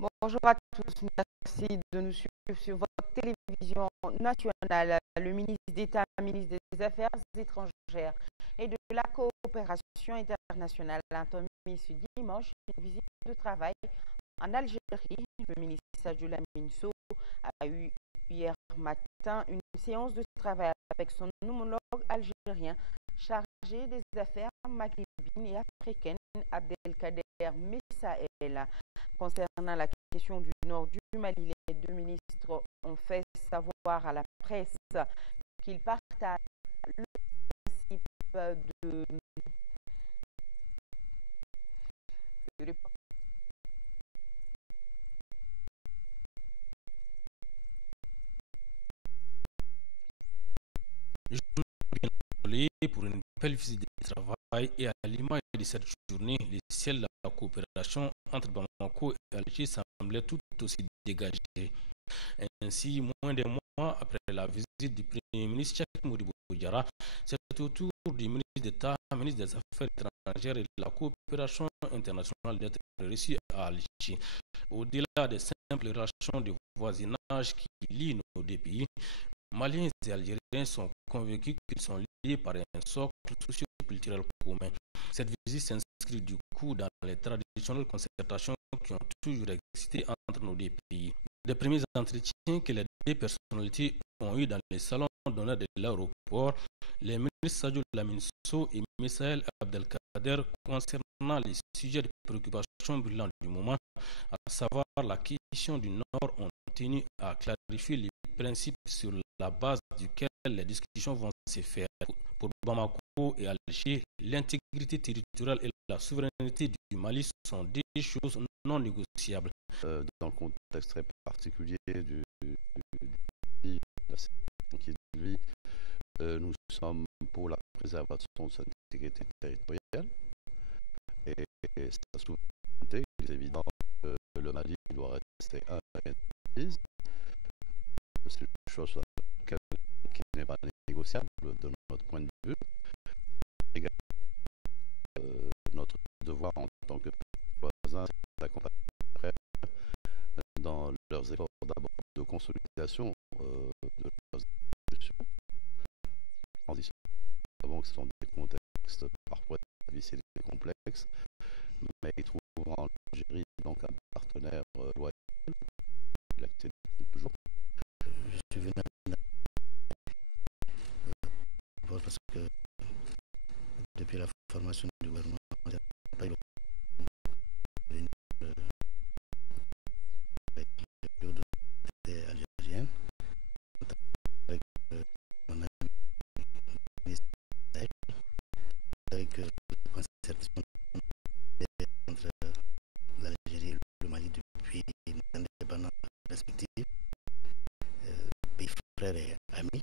Bonjour à tous, merci de nous suivre sur votre télévision nationale. Le ministre d'État, ministre des Affaires étrangères et de la coopération internationale a entamé ce dimanche une visite de travail en Algérie. Le ministre Sadio Lamine Sow a eu hier matin une séance de travail avec son homologue algérien chargé des affaires maghrébines et africaines, Abdelkader Messaël. Concernant la question du nord du Mali, les deux ministres ont fait savoir à la presse qu'ils partagent le principe de Je suis bien désolé pour une belle visite de travail et à l'image de cette journée, le ciel de la coopération entre Bamako et Alger semblait tout aussi dégagé. Ainsi, moins d'un mois après la visite du Premier ministre Cheikh Modibo Diarra, c'est au tour du ministre d'État, ministre des Affaires étrangères et de la coopération internationale d'être reçu à Alger. Au-delà des simples relations de voisinage qui lient nos deux pays, Maliens et Algériens sont convaincus qu'ils sont liés par un socle socio-culturel commun. Cette visite s'inscrit du coup dans les traditionnelles concertations qui ont toujours existé entre nos deux pays. Des premiers entretiens que les deux personnalités ont eu dans les salons d'honneur de l'aéroport, les ministres Sadio Lamine Sow et Messaël Abdelkader concernant les sujets de préoccupation brûlants du moment, à savoir la question du Nord, ont tenu à clarifier les principes sur la base duquel les discussions vont se faire. Pour Bamako et Alger, l'intégrité territoriale et la souveraineté du Mali sont des choses non négociables. Dans le contexte très particulier du pays, de la situation qui vit, nous sommes pour la préservation de sa intégrité territoriale et sa souveraineté. Il est évident que le Mali doit rester indépendant. C'est une chose qui n'est pas négociable de notre point de vue. Également, notre devoir en tant que voisin, c'est d'accompagner dans leurs efforts d'abord de consolidation de leurs institutions. Nous savons que ce sont des contextes parfois difficiles et complexes, mais ils trouvent en Algérie donc un partenaire loyal. Il accepte toujours. Je suis venu parce que depuis la formation du gouvernement, il n'y a pas eu avec les autorités algériennes, avec mon ami ministre avec la concertation entre l'Algérie et le Mali depuis nos indépendances respectives, pays frères et amis.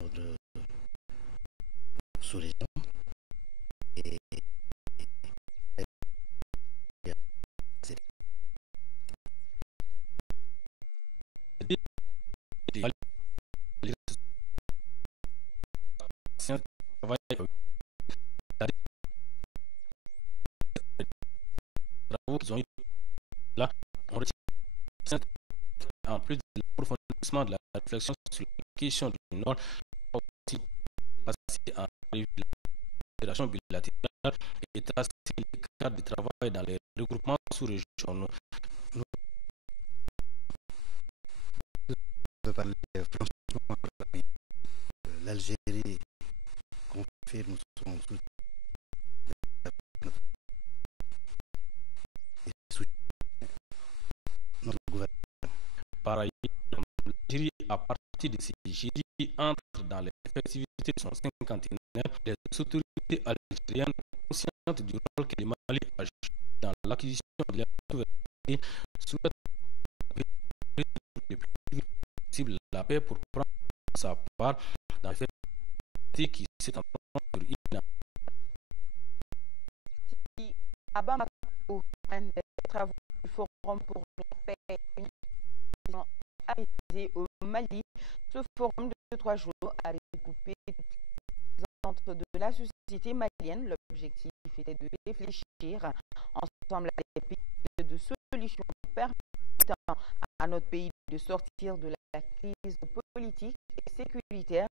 Notre sous-région et Travaux qu'ils ont eu là, on retient en plus de l'approfondissement de la réflexion sur la question du Nord, aussi passer en revue la coopération bilatérale et tracer les cadres de travail dans les regroupements sous-régionaux. Je peux parler franchement. L'Algérie confirme son soutien notre gouvernement. Par ailleurs, l'Algérie, à partir de ces jeudi, entre dans les festivités de son cinquantenaire. Les autorités algériennes, conscientes du rôle que le Mali a joué dans l'acquisition de la souveraineté, souhaitent le plus vite possible la paix pour prendre sa part dans les festivités qui s'étendront sur une à Bamako. au sein des travaux du Forum pour la paix et l'union apaisée au Mali. Ce forum de 3 jours a regroupé toutes les représentants de la société malienne. L'objectif était de réfléchir ensemble à des pistes de solutions permettant à notre pays de sortir de la crise politique et sécuritaire.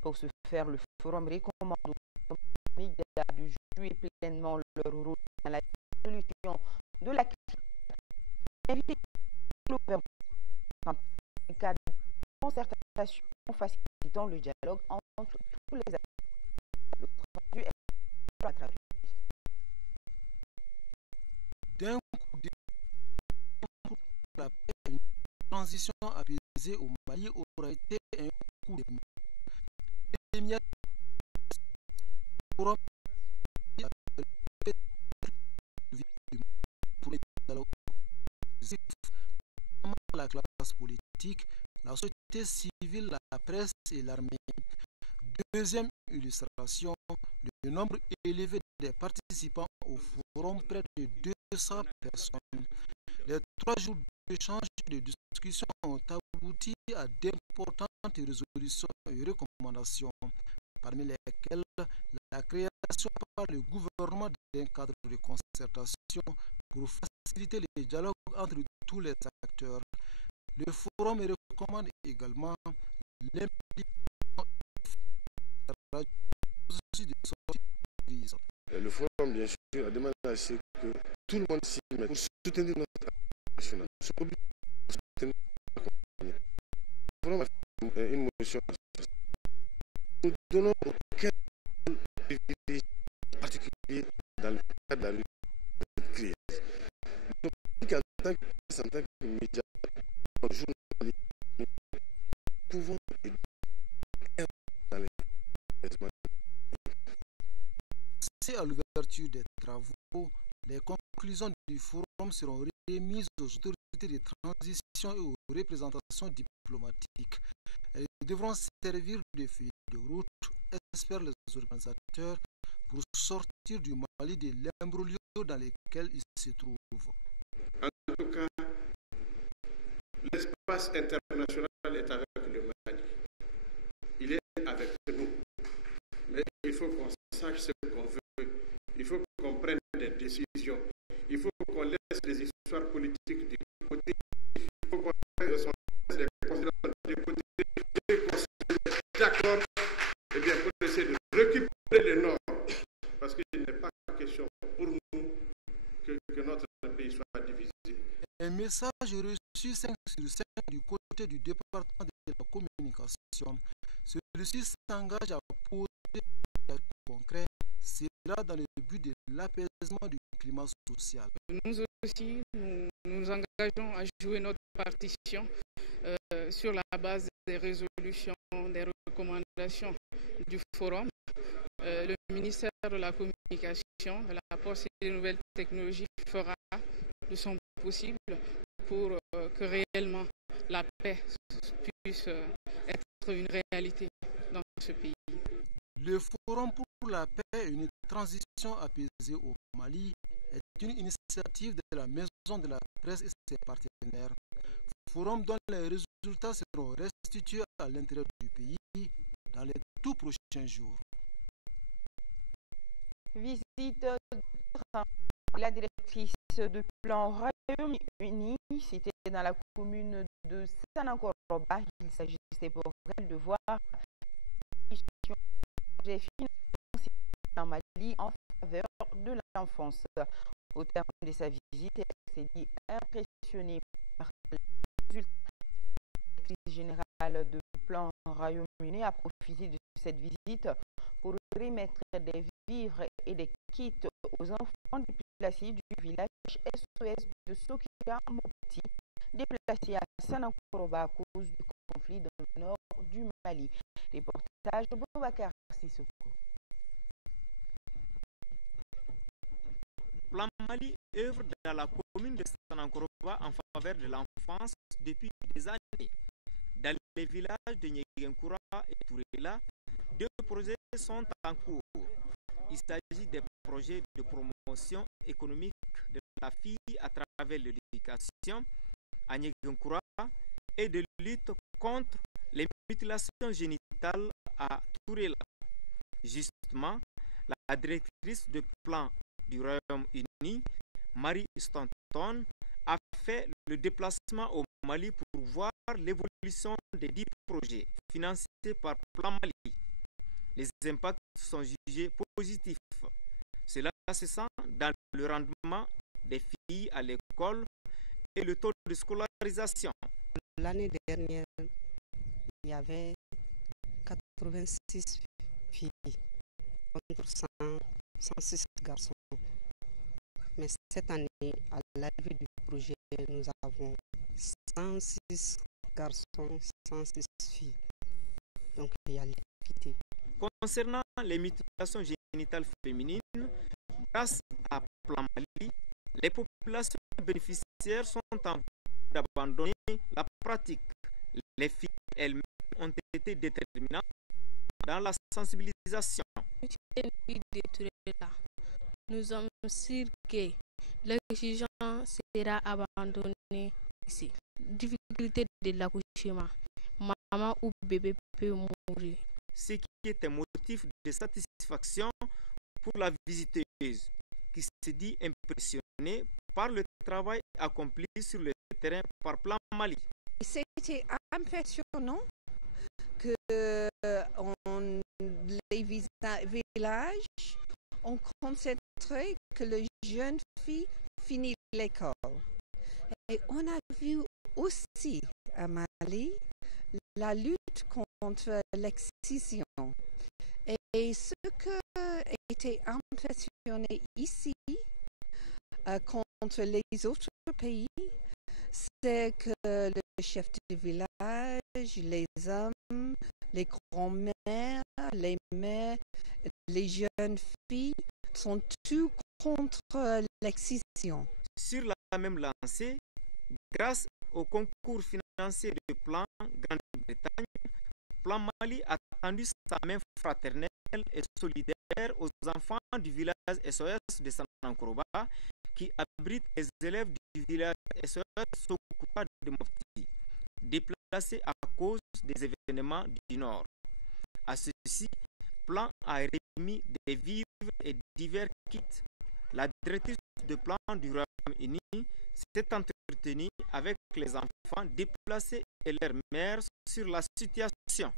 Pour ce faire, le forum recommande aux médias de jouer pleinement leur rôle dans la solution de la crise. Inviter le gouvernement dans un cadre de concertation facilitant le dialogue entre tous les acteurs. Le traduit est la traduction. D'un coup de la paix, une transition apaisée au Mali aura été un coup de première pour la classe politique, la société civile, la presse et l'armée. Deuxième illustration, le nombre élevé des participants au forum, près de 200 personnes. Les 3 jours d'échange et de discussion ont abouti à d'importantes résolutions et recommandations, parmi lesquelles la création par le gouvernement d'un cadre de concertation pour faciliter les dialogues entre tous les acteurs. Le forum recommande également l'implication de sortie de crise. Le forum, bien sûr, a demandé à ce que tout le monde s'y mette pour soutenir notre national. Le forum a fait une motion. Nous donnons aucun privilège particulier dans le cadre de la lutte de cette crise. Donc, en tant que média, journaliste, nous pouvons aider dans les C'est à l'ouverture des travaux, les conclusions du forum seront remises aux autorités de transition et aux représentations diplomatiques. Elles devront servir de feuille de route, espèrent les organisateurs, pour sortir du Mali de l'imbroglio dans lequel il se trouve. En tout cas, l'espace international est avec le Mali. Il est avec nous. Mais il faut qu'on sache ce qu'on veut. Il faut qu'on prenne des décisions. Il faut qu'on laisse les histoires politiques de côté. Il faut qu'on laisse les considérations de côté. D'accord. Eh bien, pour essayer de récupérer le Nord. Parce qu'il n'est pas question pour nous que notre pays soit divisé. Un message reçu 5 sur 5 du côté du département de la communication. Celui-ci s'engage à poser des actes concrets. Cela dans le but de l'apaisement du climat social. Nous aussi, nous engageons à jouer notre partition sur la base des résolutions, des recommandations du forum. Le ministère de la Communication, de la Poste et des Nouvelles Technologies fera de son possible pour que réellement la paix puisse être une réalité dans ce pays. Le Forum pour la paix et une transition apaisée au Mali est une initiative de la Maison de la Presse et ses partenaires. Forum dont les résultats seront restitués à l'intérieur du pays dans les tout prochains jours. Visite de la directrice de plan Royaume-Uni, c'était dans la commune de Sanankoroba. Il s'agissait pour elle de voir les financées en Mali en faveur de l'enfance. Au terme de sa visite, elle s'est dit impressionnée par les résultats. La directrice générale de plan Royaume-Uni a profité de cette visite pour remettre des vivres et des kits aux enfants déplacés du village SOS de Sokia Mopti, déplacés à Sanankoroba à cause du conflit dans le nord du Mali. Reportage de Boubacar Sissoko. Plan Mali œuvre dans la commune de Sanankoroba en faveur de l'enfance depuis des années. Dans les villages de Nyegenkoura et Tourela, 2 projets sont en cours. Il s'agit des projets de promotion promotion économique de la fille à travers l'éducation à Nyegunkura et de lutte contre les mutilations génitales à Tourela. Justement, la directrice de plan du Royaume-Uni, Marie Stanton, a fait le déplacement au Mali pour voir l'évolution des 10 projets financés par Plan Mali. Les impacts sont jugés positifs. Cela se sent dans le rendement des filles à l'école et le taux de scolarisation. L'année dernière, il y avait 86 filles contre 106 garçons. Mais cette année, à l'arrivée du projet, nous avons 106 garçons, 106 filles. Donc il y a l'équité. Concernant les mutilations génitales féminines, grâce à Plan Mali, les populations bénéficiaires sont en voie d'abandonner la pratique. Les filles elles-mêmes ont été déterminantes dans la sensibilisation. Nous sommes sûrs que l'exigence sera abandonnée ici. Difficulté de l'accouchement, maman ou bébé peut mourir. Ce qui est un motif de satisfaction pour la visiteuse, qui se dit impressionnée par le travail accompli sur le terrain par Plan Mali. C'était impressionnant que les villages ont concentré que les jeunes filles finissent l'école. Et on a vu aussi à Mali la lutte contre l'excision. Et ce qui était impressionné ici contre les autres pays, c'est que le chef de village, les hommes, les grands-mères, les mères, les jeunes filles sont tous contre l'excision. Sur la même lancée, grâce au concours financier du Plan Grande-Bretagne, Plan Mali a tendu sa main fraternelle et solidaire aux enfants du village SOS de Sanankoroba qui abrite les élèves du village SOS Sokupa de Mopti, déplacés à cause des événements du Nord. À ceci, Plan a remis des vivres et divers kits. La directrice de Plan du Royaume-Uni s'est entretenue avec les enfants déplacés et leurs mères sur la situation.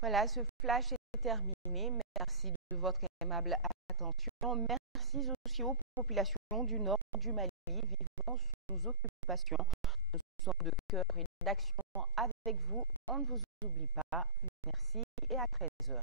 Voilà, ce flash est terminé. Merci de votre aimable attention. Merci aussi aux populations du nord du Mali vivant sous occupation. Nous sommes de cœur et d'action avec vous. On ne vous oublie pas. Merci et à 13h.